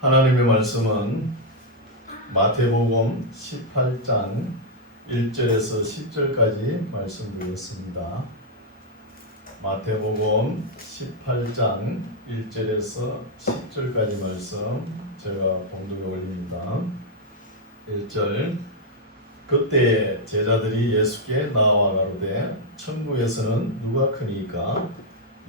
하나님의 말씀은 마태복음 18장 1절에서 10절까지 말씀드렸습니다. 마태복음 18장 1절에서 10절까지 말씀 제가 봉독에 올립니다. 1절 그때 제자들이 예수께 나와 가로되 천국에서는 누가 크니까?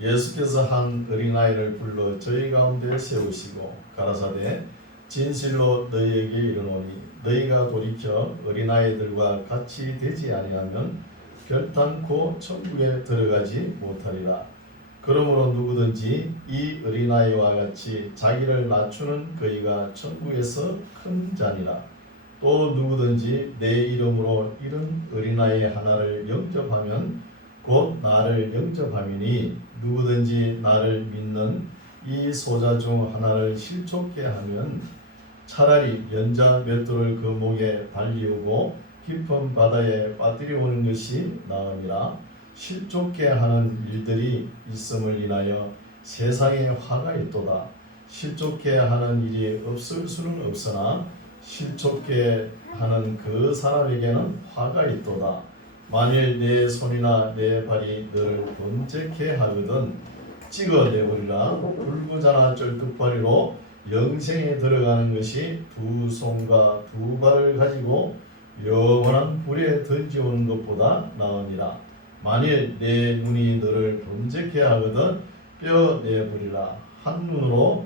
예수께서 한 어린아이를 불러 저희 가운데 세우시고 가라사대 진실로 너희에게 이르노니 너희가 돌이켜 어린아이들과 같이 되지 아니하면 결단코 천국에 들어가지 못하리라. 그러므로 누구든지 이 어린아이와 같이 자기를 낮추는 그이가 천국에서 큰 자니라. 또 누구든지 내 이름으로 이런 어린아이 하나를 영접하면 곧 나를 영접함이니 누구든지 나를 믿는 이 소자 중 하나를 실족케 하면 차라리 연자 맷돌을 그 목에 달리우고 깊은 바다에 빠뜨리오는 것이 나음이라. 실족케 하는 일들이 있음을 인하여 세상에 화가 있도다. 실족케 하는 일이 없을 수는 없으나 실족케 하는 그 사람에게는 화가 있도다. 만일 내 손이나 내 발이 너를 번제케 하거든 찍어내버리라. 불구자나 쩔뚝발이로 영생에 들어가는 것이 두 손과 두 발을 가지고 영원한 불에 던지오는 것보다 나으니라. 만일 내 눈이 너를 번제케 하거든 뼈내버리라. 한 눈으로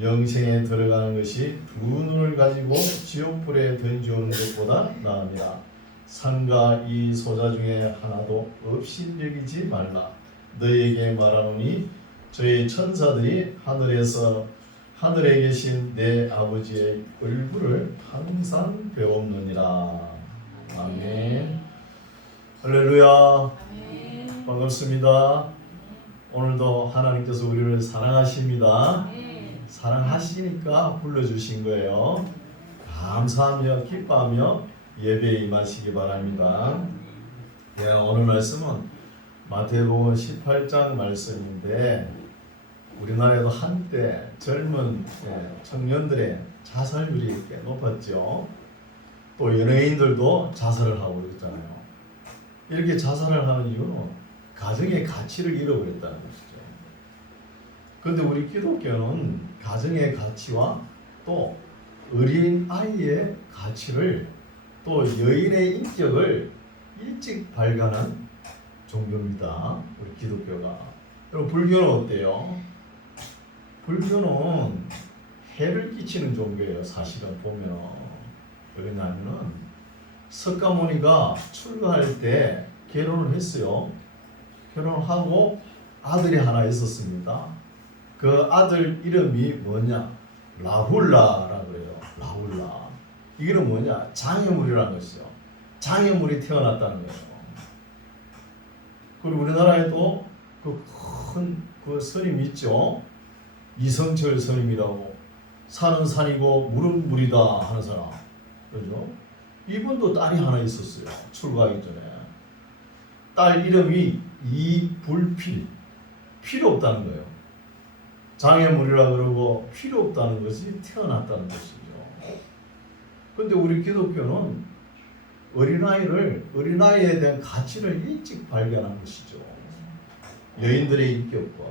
영생에 들어가는 것이 두 눈을 가지고 지옥불에 던지오는 것보다 나으니라. 상과 이 소자 중에 하나도 없이 여기지 말라. 너희에게 말하노니 저희 천사들이 하늘에 계신 내 아버지의 얼굴을 항상 배웁느니라. 아멘. 할렐루야. 아멘. 반갑습니다. 오늘도 하나님께서 우리를 사랑하십니다. 사랑하시니까 불러주신 거예요. 감사하며 기뻐하며 예배에 임하시기 바랍니다. 오늘 말씀은 마태복음 18장 말씀인데 우리나라에도 한때 젊은 청년들의 자살률이 꽤 높았죠. 또 연예인들도 자살을 하고 그랬잖아요. 이렇게 자살을 하는 이유는 가정의 가치를 잃어버렸다는 것이죠. 그런데 우리 기독교는 가정의 가치와 또 어린 아이의 가치를 또 여인의 인격을 일찍 발견한 종교입니다. 우리 기독교가. 그럼 불교는 어때요? 불교는 해를 끼치는 종교예요. 사실은 보면. 왜냐하면 석가모니가 출가할 때 결혼을 했어요. 결혼을 하고 아들이 하나 있었습니다. 그 아들 이름이 뭐냐? 라훌라라고 그래요. 라훌라. 이거는 뭐냐? 장애물이라는 것이죠. 장애물이 태어났다는 거예요. 그리고 우리나라에도 그 스님 있죠. 이성철 스님이라고. 산은 산이고 물은 물이다 하는 사람. 그죠? 이분도 딸이 하나 있었어요. 출가하기 전에. 딸 이름이 이불필. 필요 없다는 거예요. 장애물이라 그러고 필요 없다는 것이 태어났다는 것이죠. 근데 우리 기독교는 어린아이에 대한 가치를 일찍 발견한 것이죠. 여인들의 인격과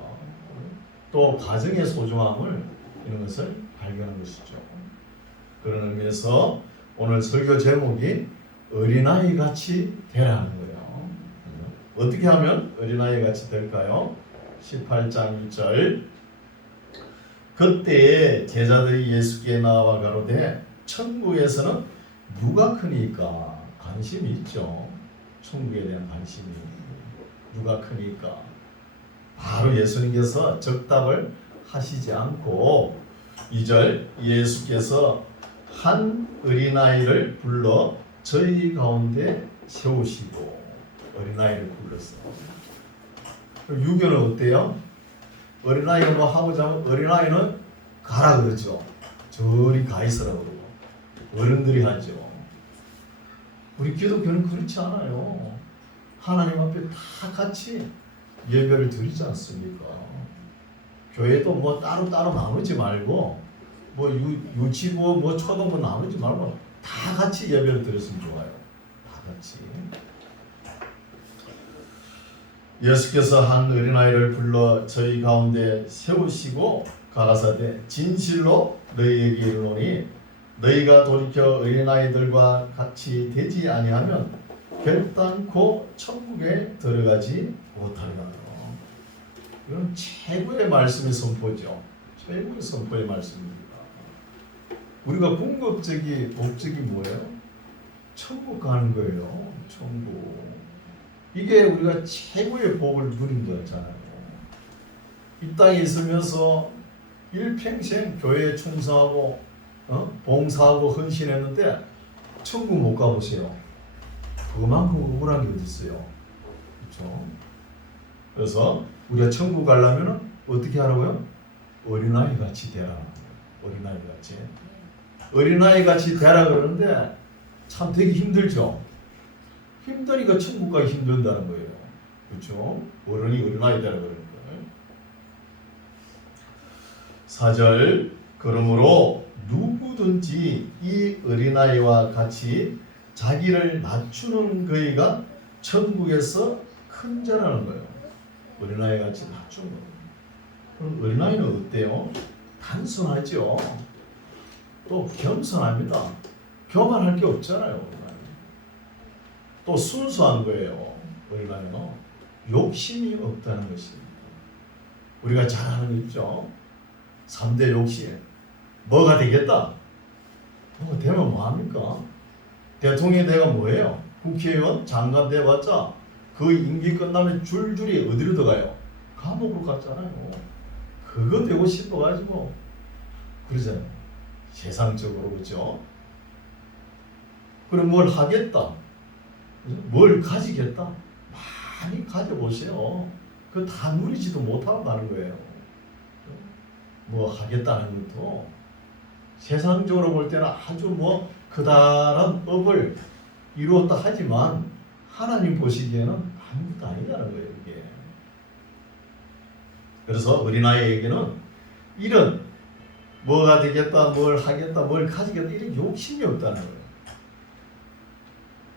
또 가정의 소중함을 이런 것을 발견한 것이죠. 그런 의미에서 오늘 설교 제목이 어린아이 같이 되라는 거예요. 어떻게 하면 어린아이 같이 될까요? 18장 1절 그때에 제자들이 예수께 나와 가로되 천국에서는 누가 크니까? 관심이 있죠. 천국에 대한 관심이. 누가 크니까? 바로 예수님께서 적답을 하시지 않고 2절 예수께서 한 어린아이를 불러 저희 가운데 세우시고 어린아이를 불렀어요. 유교는 어때요? 어린아이가 뭐 하고자 하면 어린아이는 가라 그러죠. 저리 가 있으라고 그러고 어른들이 하죠. 우리 기독교는 그렇지 않아요. 하나님 앞에 다 같이 예배를 드리지 않습니까? 교회도 뭐 따로따로 나누지 말고 뭐 유치부 뭐 초등부 나누지 말고 다 같이 예배를 드렸으면 좋아요. 다 같이. 예수께서 한 어린아이를 불러 저희 가운데 세우시고 가라사대 진실로 너희에게 이르노니 너희가 돌이켜 어린아이들과 같이 되지 아니하면 결단코 천국에 들어가지 못하리라. 이건 최고의 말씀의 선포죠. 최고의 선포의 말씀입니다. 우리가 궁극적인 목적이 뭐예요? 천국 가는 거예요. 천국. 이게 우리가 최고의 복을 누린 거잖아요. 이 땅에 있으면서 일평생 교회에 충성하고 봉사하고 헌신했는데 천국 못 가보세요. 그만큼 억울한 게 어디 있어요. 그렇죠? 그래서 우리가 천국 가려면 어떻게 하라고요? 어린아이 같이 되라. 어린아이 같이. 어린아이 같이 되라 그러는데 참 되게 힘들죠. 힘드니까 천국 가기 힘든다는 거예요. 그렇죠? 어른이 어린아이 되라 그러는 거예요. 4절 그러므로 누구든지 이 어린아이와 같이 자기를 낮추는 그이가 천국에서 큰 자라는 거예요. 어린아이 같이 낮추는 거예요. 그럼 어린아이는 어때요? 단순하죠. 또 겸손합니다. 교만할 게 없잖아요. 또 순수한 거예요. 어린아이는 욕심이 없다는 것입니다. 우리가 잘 아는 거 있죠. 3대 욕심. 뭐가 되겠다? 뭐 되면 뭐합니까? 대통령이 되가 뭐예요? 국회의원, 장관 돼봤자 그 임기 끝나면 줄줄이 어디로 들어가요? 감옥으로 갔잖아요. 그거 되고 싶어가지고 그러잖아요. 세상적으로. 그렇죠? 그럼 뭘 하겠다? 뭘 가지겠다? 많이 가져보세요. 그거 다 누리지도 못하고 가는 거예요. 뭐 하겠다는 것도 세상적으로 볼 때는 아주 뭐 그다란 업을 이루었다 하지만 하나님 보시기에는 아무것도 아니라는 거예요. 이게. 그래서 어린아이에게는 이런 뭐가 되겠다, 뭘 하겠다, 뭘 가지겠다 이런 욕심이 없다는 거예요.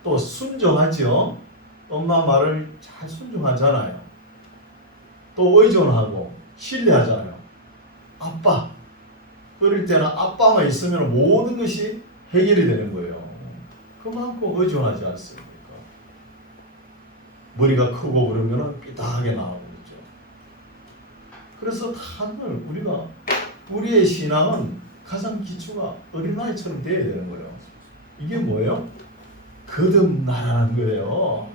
또 순종하죠. 엄마 말을 잘 순종하잖아요. 또 의존하고 신뢰하잖아요. 아빠 어릴 때는 아빠만 있으면 모든 것이 해결이 되는 거예요. 그만큼 의존하지 않습니까? 머리가 크고 그러면 삐딱하게 나오고 그렇죠. 그래서 다들 우리가 우리의 신앙은 가장 기초가 어린아이처럼 돼야 되는 거예요. 이게 뭐예요? 거듭나라는 거예요.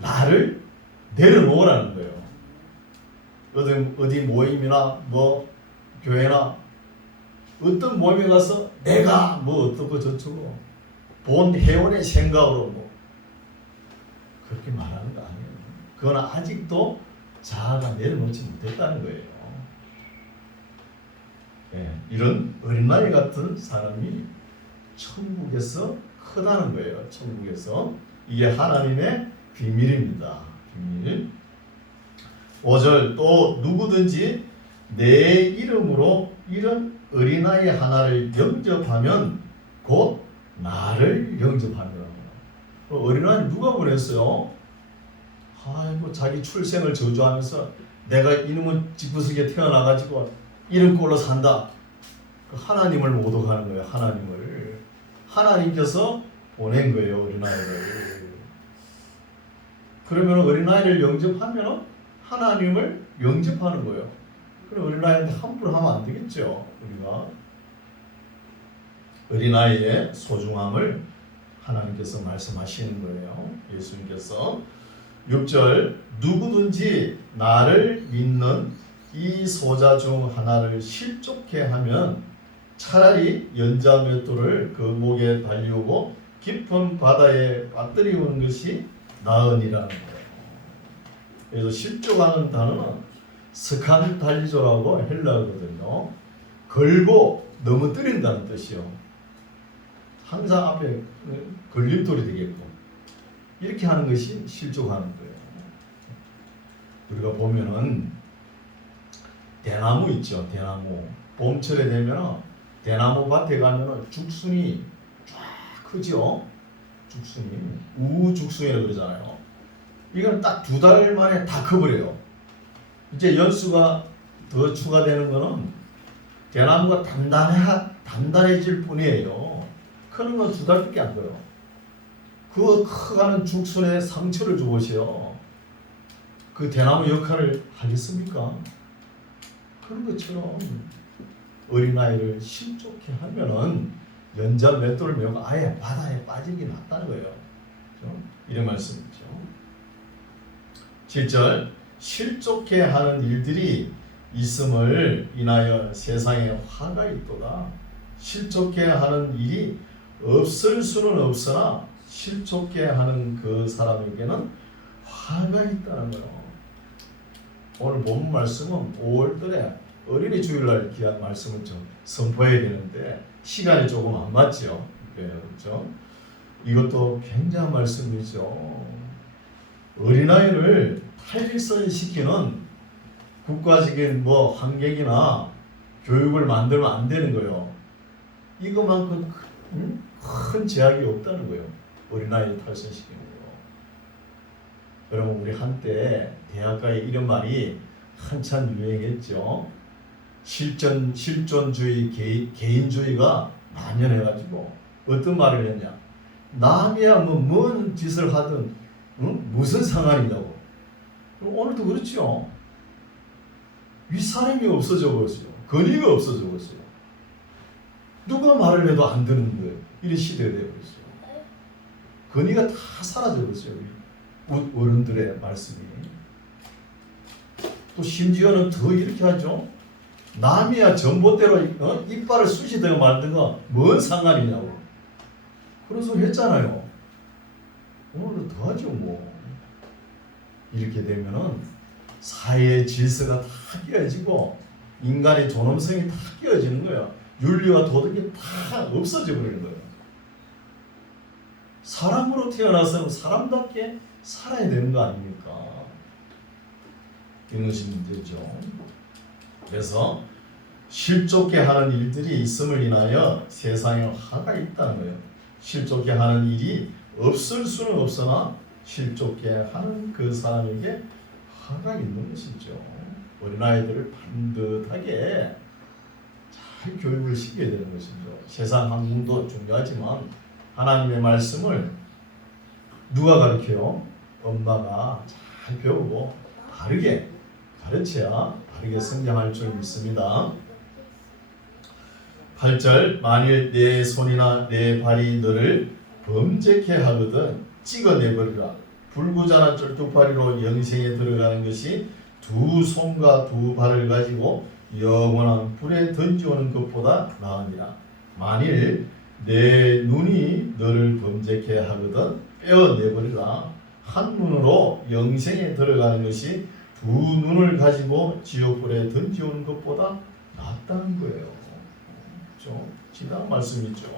나를 내려놓으라는 거예요. 어디 모임이나 뭐 교회나 어떤 모임에 가서 내가 뭐 어떻고 저쩌고 본 회원의 생각으로 뭐 그렇게 말하는 거 아니에요. 그건 아직도 자아가 내려놓지 못했다는 거예요. 네, 이런 어린아이 같은 사람이 천국에서 크다는 거예요. 천국에서. 이게 하나님의 비밀입니다. 비밀. 5절 또 누구든지 내 이름으로 이런 어린아이 하나를 영접하면 곧 나를 영접하리라. 어린아이 누가 보냈어요? 아이고 자기 출생을 저주하면서 내가 이놈은 집구석에 태어나가지고 이런 꼴로 산다. 하나님을 모독하는 거예요. 하나님을. 하나님께서 보낸 거예요. 어린아이를. 그러면 어린아이를 영접하면 하나님을 영접하는 거예요. 그럼 어린아이한테 함부로 하면 안 되겠죠. 우리가 어린아이의 소중함을 하나님께서 말씀하시는 거예요. 예수님께서 6절 누구든지 나를 믿는 이 소자 중 하나를 실족해 하면 차라리 연자 맷돌을 그 목에 달리우고 깊은 바다에 빠뜨리우는 것이 나으니라는 거예요. 그래서 실족하는 단어는 스칸달리조라고 헬라어거든요. 걸고 넘어뜨린다는 뜻이요. 항상 앞에 걸림돌이 되게끔 이렇게 하는 것이 실족하는 거예요. 우리가 보면은 대나무 있죠. 대나무 봄철에 되면 대나무 밭에 가면은 죽순이 쫙 크죠. 죽순이 우죽순이라고 그러잖아요. 이건 딱 2달 만에 다 커버려요. 이제 연수가 더 추가되는 거는 대나무가 단단해질 뿐이에요. 크는 건 2달밖에 안 커요. 그 커가는 죽순에 상처를 줘보세요. 그 대나무 역할을 하겠습니까? 그런 것처럼 어린아이를 신좋게 하면은 연자 맷돌을 메고 아예 바다에 빠지기 낫다는 거예요. 그렇죠? 이런 말씀이죠. 7절 실족해 하는 일들이 있음을 인하여 세상에 화가 있도다. 실족해 하는 일이 없을 수는 없으나 실족해 하는 그 사람에게는 화가 있다는 거예요. 오늘 본 말씀은 5월달에 어린이 주일날 귀한 말씀을 좀 선포해야 되는데 시간이 조금 안 맞죠. 그렇죠? 이것도 굉장한 말씀이죠. 어린아이를 탈선시키는 국가적인 환경이나 교육을 만들면 안 되는 거예요. 이것만큼 큰 제약이 없다는 거예요. 어린아이를 탈선시키는 거예요. 여러분 우리 한때 대학가에 이런 말이 한참 유행했죠. 실존주의, 개인주의가 만연해가지고 어떤 말을 했냐. 남이야 뭔 짓을 하든 무슨 상관이냐고. 오늘도 그렇죠. 윗사람이 없어져 버렸어요. 권위가 없어져 버렸어요. 누가 말을 해도 안 듣는 거예요. 이런 시대가 되어버렸어요. 권위가 다 사라져 버렸어요. 어른들의 말씀이. 또 심지어는 더 이렇게 하죠. 남이야 전봇대로 이빨을 쑤시든가 말든가 뭔 상관이냐고. 그런 소리 했잖아요. 오늘도 더 하죠 뭐. 이렇게 되면은 사회의 질서가 다 깨어지고 인간의 존엄성이 다 깨어지는 거예요. 윤리와 도덕이 다 없어져 버리는 거예요. 사람으로 태어나서 사람답게 살아야 되는 거 아닙니까? 이런 것이 문제죠. 그래서 실족해 하는 일들이 있음을 인하여 세상에 화가 있다는 거예요. 실족해 하는 일이 없을 수는 없으나 실족해 하는 그 사람에게 화가 있는 것이죠. 어린아이들을 반듯하게 잘 교육을 시켜야 되는 것이죠. 세상 환경도 중요하지만 하나님의 말씀을 누가 가르쳐요? 엄마가 잘 배우고 바르게 가르쳐야 바르게 성장할 줄 믿습니다. 8절 만일 내 손이나 내 발이 너를 범죄케 하거든 찍어내버리라. 불구자나 쫄뚝발이로 영생에 들어가는 것이 2 손과 2 발을 가지고 영원한 불에 던지오는 것보다 나으니라. 만일 내 눈이 너를 범죄케 하거든 빼어내버리라. 한 눈으로 영생에 들어가는 것이 2 눈을 가지고 지옥불에 던지오는 것보다 낫다는 거예요. 그렇죠? 지난 말씀이죠.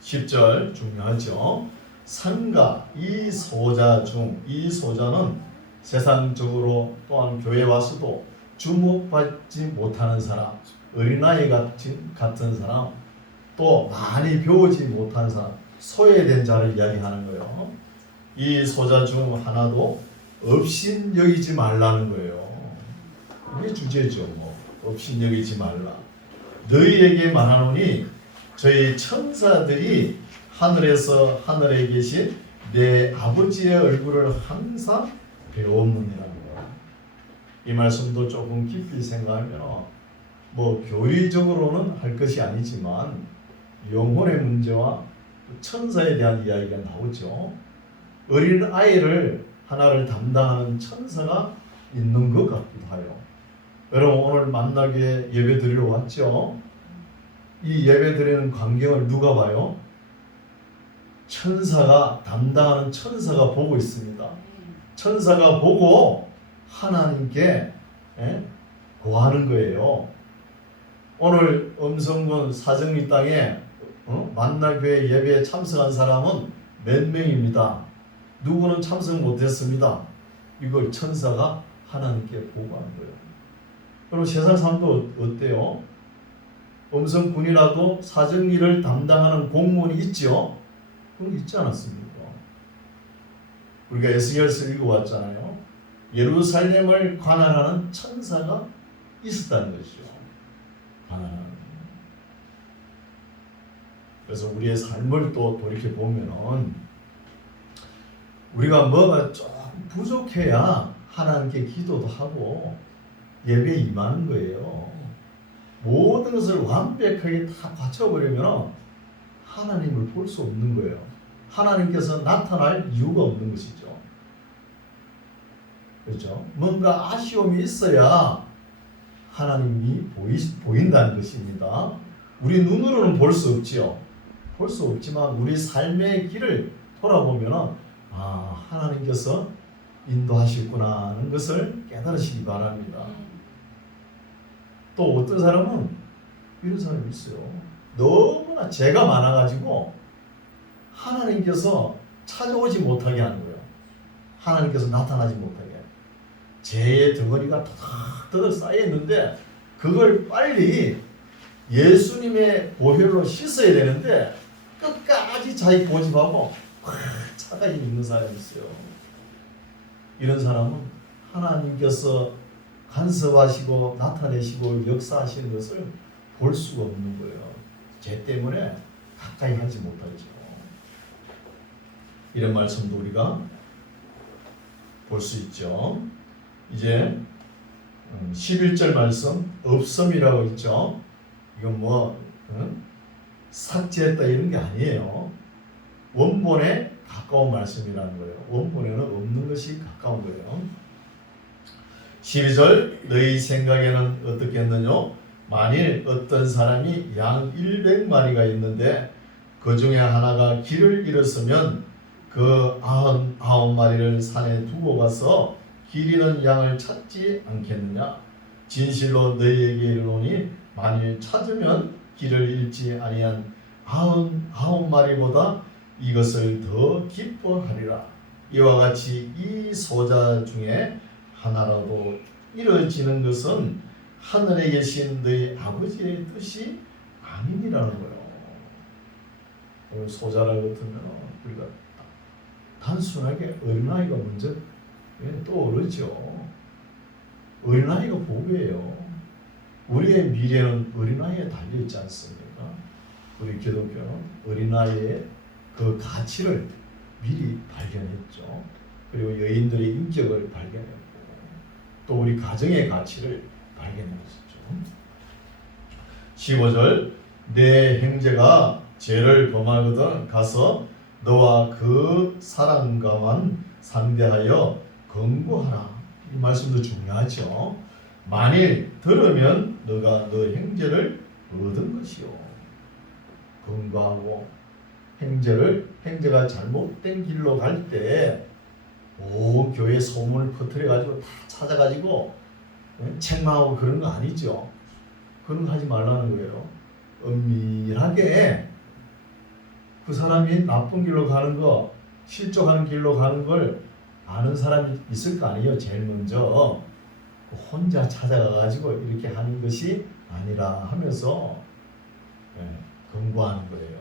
10절 중요하죠. 상가 이 소자 중 이 소자는 세상적으로 또한 교회 와서도 주목받지 못하는 사람, 어린아이 같은 사람, 또 많이 배우지 못한 사람, 소외된 자를 이야기하는 거예요. 이 소자 중 하나도 업신여기지 말라는 거예요. 이게 주제죠. 업신여기지 말라. 너희에게 말하노니 저희 천사들이 하늘에서 하늘에 계신 내 아버지의 얼굴을 항상 배웠느니라. 이 말씀도 조금 깊이 생각하면 교리적으로는 할 것이 아니지만 영혼의 문제와 천사에 대한 이야기가 나오죠. 어린 아이를 하나를 담당하는 천사가 있는 것 같기도 해요. 여러분 오늘 만나게 예배 드리러 왔죠? 이 예배 드리는 광경을 누가 봐요? 천사가 담당하는 천사가 보고 있습니다. 천사가 보고 하나님께 고하는 거예요. 오늘 음성군 사정리 땅에 만나교회 예배에 참석한 사람은 몇 명입니다. 누구는 참석 못했습니다. 이걸 천사가 하나님께 보고하는 거예요. 그럼 세상 사람도 어때요? 음성군이라도 사정일을 담당하는 공무원이 있죠. 그건 있지 않았습니까? 우리가 에스겔서 읽어왔잖아요. 예루살렘을 관할하는 천사가 있었다는 것이죠. 관할하는. 그래서 우리의 삶을 또 돌이켜 보면은 우리가 뭐가 좀 부족해야 하나님께 기도도 하고 예배에 임하는 거예요. 모든 것을 완벽하게 다 갖춰버리면 하나님을 볼 수 없는 거예요. 하나님께서 나타날 이유가 없는 것이죠. 그렇죠? 뭔가 아쉬움이 있어야 하나님이 보인다는 것입니다. 우리 눈으로는 볼 수 없지요. 볼 수 없지만 우리 삶의 길을 돌아보면 하나님께서 인도하시구나 하는 것을 깨달으시기 바랍니다. 또 어떤 사람은 이런 사람이 있어요. 너무나 죄가 많아가지고 하나님께서 찾아오지 못하게 하는 거예요. 하나님께서 나타나지 못하게. 죄의 덩어리가 터득터득 쌓여있는데 그걸 빨리 예수님의 보혈로 씻어야 되는데 끝까지 자기 고집하고 차가이 있는 사람이 있어요. 이런 사람은 하나님께서 간섭하시고 나타내시고 역사하시는 것을 볼 수가 없는 거예요. 죄 때문에 가까이 하지 못하죠. 이런 말씀도 우리가 볼 수 있죠. 이제 11절 말씀 없음이라고 있죠. 이건 삭제했다 이런 게 아니에요. 원본에 가까운 말씀이라는 거예요. 원본에는 없는 것이 가까운 거예요. 12절 너희 생각에는 어떻겠느냐? 만일 어떤 사람이 양 100마리가 있는데 그 중에 하나가 길을 잃었으면 그 99마리를 산에 두고 가서 길 잃은 양을 찾지 않겠느냐? 진실로 너희에게 이르노니 만일 찾으면 길을 잃지 아니한 99마리보다 이것을 더 기뻐하리라. 이와 같이 이 소자 중에 하나라도 이루어지는 것은 하늘에 계신 너희 아버지의 뜻이 아니니라는 거예요. 소자라 같으면 우리가 단순하게 어린아이가 먼저 떠오르죠. 어린아이가 복이에요. 우리의 미래는 어린아이에 달려있지 않습니까? 우리 기독교는 어린아이의 그 가치를 미리 발견했죠. 그리고 여인들의 인격을 발견했고 또 우리 가정의 가치를 발견했었죠. 15절 내 형제가 죄를 범하거든 가서 너와 그 사람과만 상대하여 권고하라. 이 말씀도 중요하죠. 만일 들으면 너가 너 형제를 얻은 것이요. 권고하고 형제가 잘못된 길로 갈 때 온 교회 소문을 퍼뜨려가지고 다 찾아가지고 책망하고 그런 거 아니죠. 그런 거 하지 말라는 거예요. 은밀하게 그 사람이 나쁜 길로 가는 거, 실족하는 길로 가는 걸 아는 사람이 있을 거 아니에요. 제일 먼저 혼자 찾아가가지고 이렇게 하는 것이 아니라 하면서 권고하는 거예요.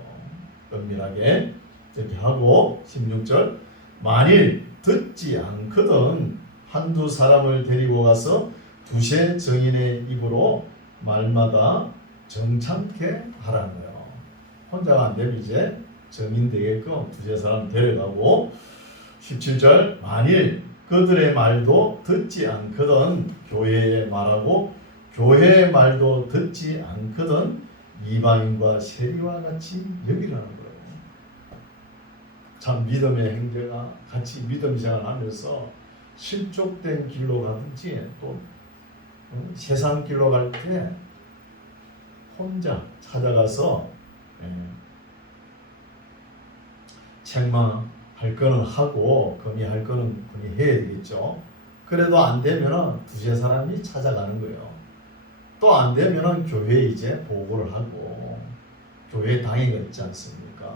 은밀하게 이렇게 하고 16절 만일 듣지 않거든 한두 사람을 데리고 가서 두세 정인의 입으로 말마다 정창케 하라는 거예요. 혼자가 안 되면 이제 정인 되게끔 두세 사람 데려가고 17절 만일 그들의 말도 듣지 않거든 교회에 말하고 교회의 말도 듣지 않거든 이방인과 세리와 같이 여기라는 거예요. 참 믿음의 형제가 같이 믿음 생활하면서 실족된 길로 가든지 또 세상 길로 갈 때 혼자 찾아가서 책망할 거는 하고 건의할 거는 건의해야 되겠죠. 그래도 안 되면 두세 사람이 찾아가는 거예요. 또 안 되면 교회에 이제 보고를 하고 교회 당회가 있지 않습니까?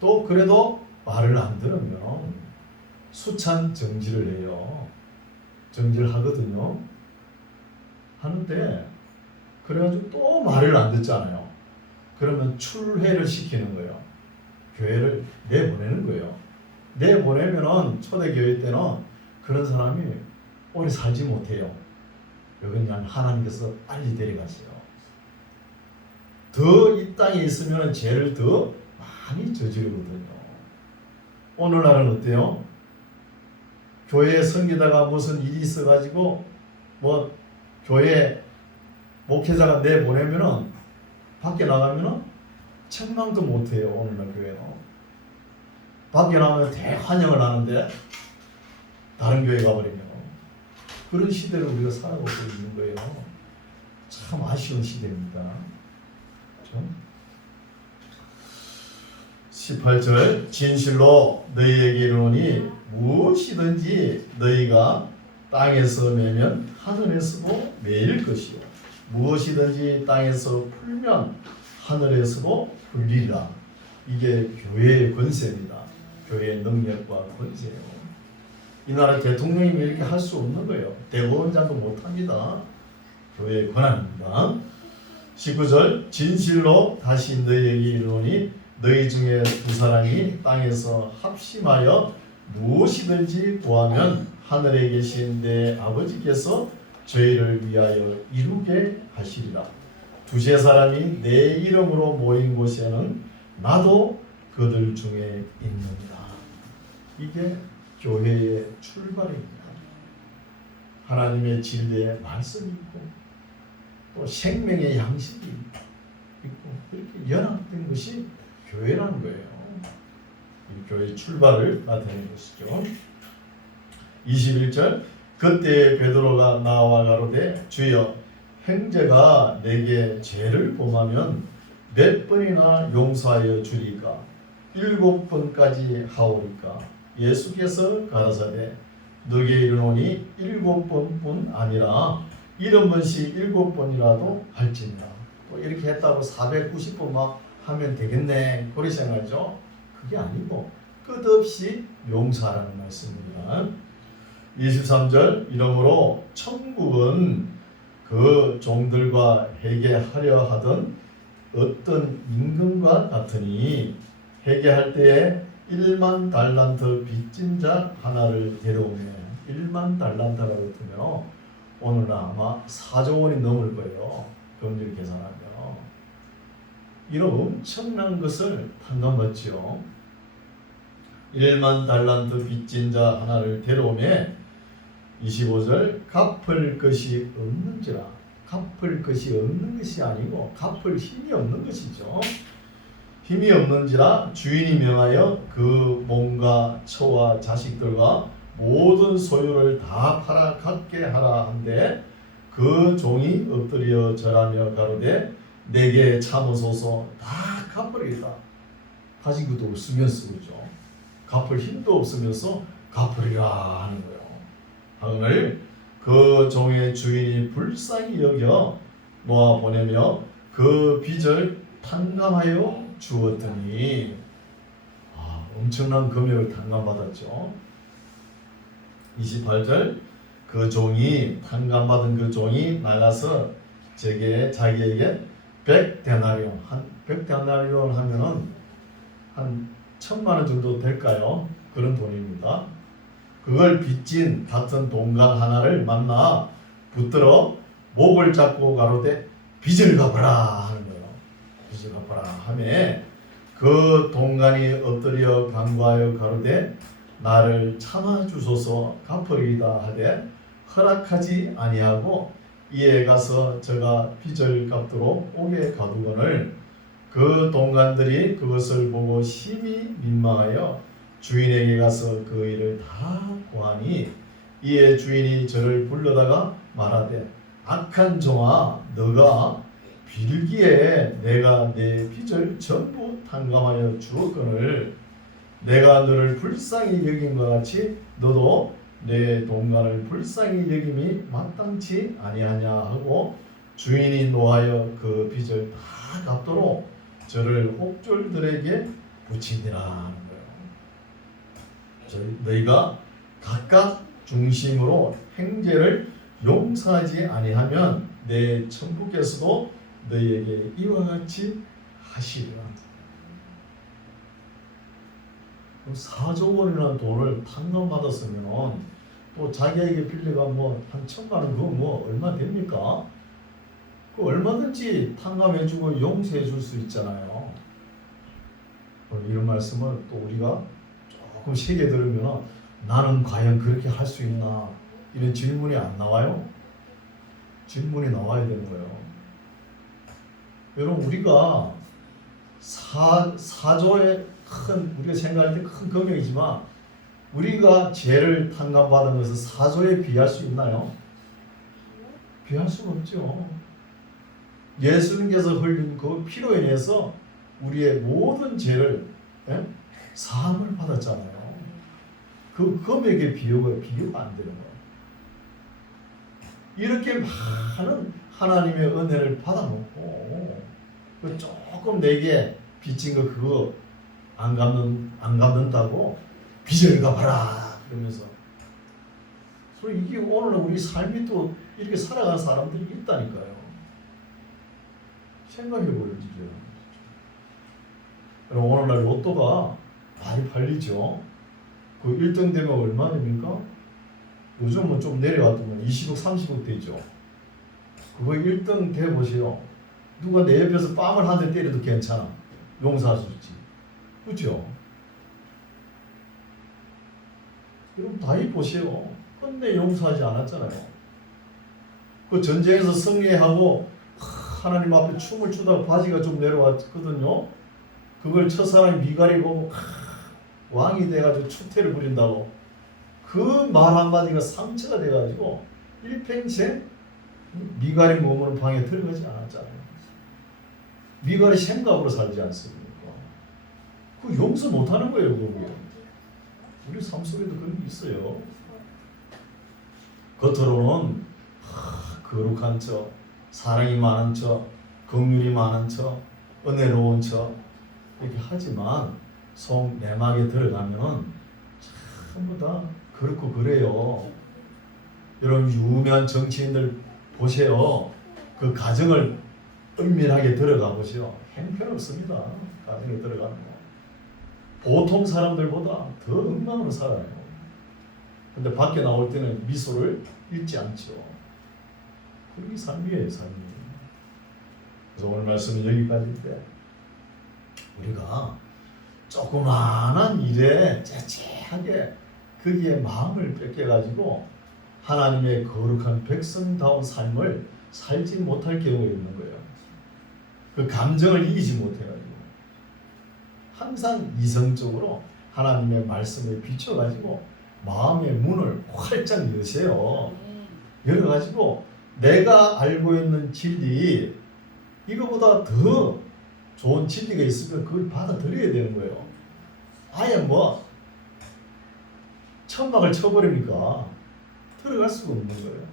또 그래도 말을 안 들으면 수찬 정지를 해요. 정지를 하거든요. 하는데 그래가지고 또 말을 안 듣잖아요. 그러면 출회를 시키는 거예요. 교회를 내보내는 거예요. 내보내면은 초대교회 때는 그런 사람이 오래 살지 못해요. 그냥 하나님께서 빨리 데려가세요. 더 이 땅에 있으면 죄를 더 많이 저지르거든요. 오늘날은 어때요? 교회에 섬기다가 무슨 일이 있어가지고 뭐 교회 목회자가 내보내면은 밖에 나가면은 책망도 못해요. 오늘날 교회는 밖에 나가면 대환영을 하는데 다른 교회 가버리면 그런 시대를 우리가 살아가고 있는 거예요. 참 아쉬운 시대입니다. 그렇죠? 18절 진실로 너희에게 이르노니 무엇이든지 너희가 땅에서 매면 하늘에서도 매일 것이요 무엇이든지 땅에서 풀면 하늘에서도 풀리리라. 이게 교회의 권세입니다. 교회의 능력과 권세예요. 이 나라 대통령이 이렇게 할 수 없는 거예요. 대법원장도 못합니다. 교회의 권한입니다. 19절 진실로 다시 너희에게 이르노니 너희 중에 두 사람이 땅에서 합심하여 무엇이든지 구하면 하늘에 계신 내 아버지께서 저희를 위하여 이루게 하시리라. 두세 사람이 내 이름으로 모인 곳에는 나도 그들 중에 있느니라. 이게 교회의 출발입니다. 하나님의 진리의 말씀이 있고 또 생명의 양식이 있고 그렇게 연합된 것이 교회라는 거예요. 이 교회의 출발을 나타내는 것이죠. 21절 그때 베드로가 나와 가로되 주여 형제가 내게 죄를 범하면 몇 번이나 용서하여 주리까 7번까지 하오리까 예수께서 가라사대 너게 이르노니 7번뿐 아니라 70번씩 7번이라도 할지니라. 또 이렇게 했다고 490번 막 하면 되겠네 그렇게 생각하죠. 그게 아니고 끝없이 용서하라는 말씀입니다. 23절 이러므로 천국은 그 종들과 회개하려 하던 어떤 임금과 같으니 회개할 때에 1만 달란트 빚진 자 하나를 데려오면 1만 달란트라고 했으면 오늘은 아마 4조 원이 넘을 거예요. 금리 계산하면 이런 엄청난 것을 탕감받지요. 1만 달란트 빚진 자 하나를 데려오면 25절 갚을 것이 없는지라. 갚을 것이 없는 것이 아니고 갚을 힘이 없는 것이죠. 힘이 없는지라 주인이 명하여 그 몸과 처와 자식들과 모든 소유를 다 팔아 갖게 하라 한데 그 종이 엎드려 절하며 가로되 내게 참으소서 다 갚으리다. 가진 것도 없으면서 그죠. 갚을 힘도 없으면서 갚으리라 하는 거예요. 오늘 그 종의 주인이 불쌍히 여겨 놓아 보내며 그 빚을 탕감하여 주었더니 엄청난 금액을 탕감받았죠. 28절 그 종이 탕감받은 그 종이 나가서 자기에게 100데나리온 100데나리온 하면은 한 1000만 원 정도 될까요? 그런 돈입니다. 그걸 빚진 같은 동간 하나를 만나 붙들어 목을 잡고 가로되 빚을 갚아라 하는 거예요. 빚을 갚아라 하매 그 동간이 엎드려 간구하여 가로되 나를 참아 주소서 갚으리이다 하되 허락하지 아니하고 이에 가서 저가 빚을 갚도록 옥에 가두거늘 그 동간들이 그것을 보고 심히 민망하여 주인에게 가서 그 일을 다 고하니 이에 주인이 저를 불러다가 말하되 악한 종아 너가 빌기에 내가 내 빚을 전부 탕감하여 주었거늘 내가 너를 불쌍히 여긴 것 같이 너도 내 동간을 불쌍히 여김이 마땅치 아니하냐 하고 주인이 노하여 그 빚을 다 갚도록 저를 옥졸들에게 붙이니라 하는 거예요. 너희가 각각 중심으로 행제를 용서하지 아니하면 내 천부께서도 너희에게 이와 같이 하시리라. 4조 원이라는 돈을 탕감받았으면 또 자기에게 빌려가 한 1,000만 원 그거 얼마 됩니까? 그 얼마든지 탕감해주고 용서해줄 수 있잖아요. 이런 말씀을 또 우리가 조금 세게 들으면 나는 과연 그렇게 할 수 있나 이런 질문이 안 나와요? 질문이 나와야 되는 거예요. 여러분 우리가 사조의 우리가 생각할 때 큰 금액이지만 우리가 죄를 탕감받은 것은 사조에 비할 수 있나요? 비할 수는 없죠. 예수님께서 흘린 그 피로 인해서 우리의 모든 죄를 사함을 받았잖아요. 그 금액의 비교가 안 되는 거예요. 이렇게 많은 하나님의 은혜를 받아놓고 조금 내게 빚진 거 그거 안 갚는다고 빚을 갚아라 그러면서 이게 오늘 우리 삶이 또 이렇게 살아가는 사람들이 있다니까요. 생각해보죠. 오늘날 로또가 많이 팔리죠. 그 1등 되면 얼마 됩니까? 요즘은 좀 내려갔더니 20억, 30억 되죠. 그거 1등 돼보세요. 누가 내 옆에서 뺨을 한 대 때려도 괜찮아. 용서할 수 있지. 그렇죠? 여러분 다이 보세요. 근데 용서하지 않았잖아요. 그 전쟁에서 승리하고 하나님 앞에 춤을 추다가 바지가 좀 내려왔거든요. 그걸 첫사람이 미갈이 보고 왕이 돼가지고 추태를 부린다고 그 말 한마디가 상처가 돼가지고 일평생 미갈이 머무는 방에 들어가지 않았잖아요. 미갈이 생각으로 살지 않습니까? 그 용서 못하는 거예요. 그게 우리 삶 속에도 그런 게 있어요. 겉으로는 거룩한 척, 사랑이 많은 척, 긍휼이 많은 척, 은혜로운 척 이렇게 하지만 속 내막에 들어가면 전부 다 그렇고 그래요. 여러분 유명한 정치인들 보세요. 그 가정을 은밀하게 들어가 보세요. 형편없습니다. 가정에 들어가는 거. 보통 사람들보다 더 엉망으로 살아요. 근데 밖에 나올 때는 미소를 잃지 않죠. 그게 삶이에요, 삶이. 그래서 오늘 말씀은 여기까지인데 우리가 조그마한 일에 째째하게 거기에 마음을 뺏겨가지고 하나님의 거룩한 백성다운 삶을 살지 못할 경우가 있는 거예요. 그 감정을 이기지 못해가지고 항상 이성적으로 하나님의 말씀에 비춰가지고 마음의 문을 활짝 여세요. 열어가지고 내가 알고 있는 진리 이거보다 더 좋은 진리가 있으면 그걸 받아들여야 되는 거예요. 아예 천막을 쳐버리니까 들어갈 수가 없는 거예요.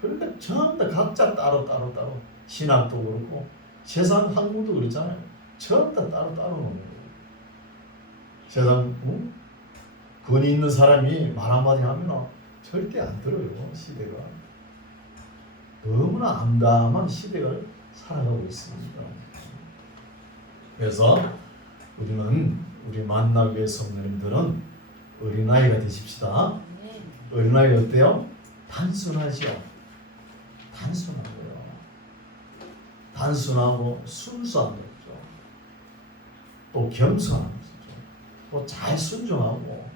그러니까 전부 다 각자 따로 신학도 그렇고 세상 학문도 그렇잖아요. 전부 다 따로 노는 거예요. 세상 권위 있는 사람이 말 한마디 하면 절대 안 들어요. 시대가 너무나 암담한 시대를 살아가고 있습니다. 그래서 우리 만나교회 성도님들은 어린아이가 되십시다. 어린아이 어때요? 단순하죠. 단순하고요. 단순하고 순수한 거죠. 또 겸손한 거죠. 또 잘 순종하고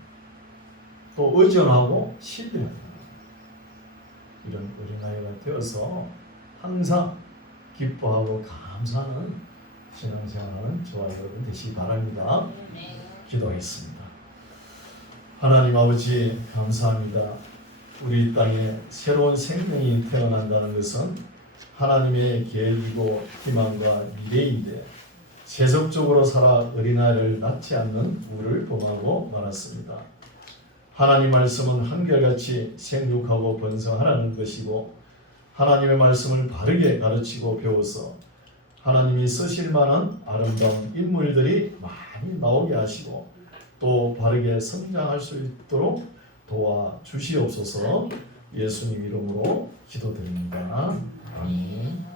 또 의존하고 신뢰하는 이런 어린아이가 되어서 항상 기뻐하고 감사하는 신앙생활하는 저와 여러분 되시기 바랍니다. 기도하겠습니다. 하나님 아버지 감사합니다. 우리 땅에 새로운 생명이 태어난다는 것은 하나님의 계획이고 희망과 미래인데 세속적으로 살아 어린아이를 낳지 않는 우리를 범하고 말았습니다. 하나님 말씀은 한결같이 생육하고 번성하라는 것이고 하나님의 말씀을 바르게 가르치고 배워서 하나님이 쓰실 만한 아름다운 인물들이 많이 나오게 하시고 또 바르게 성장할 수 있도록 도와주시옵소서. 예수님 이름으로 기도드립니다. 아멘.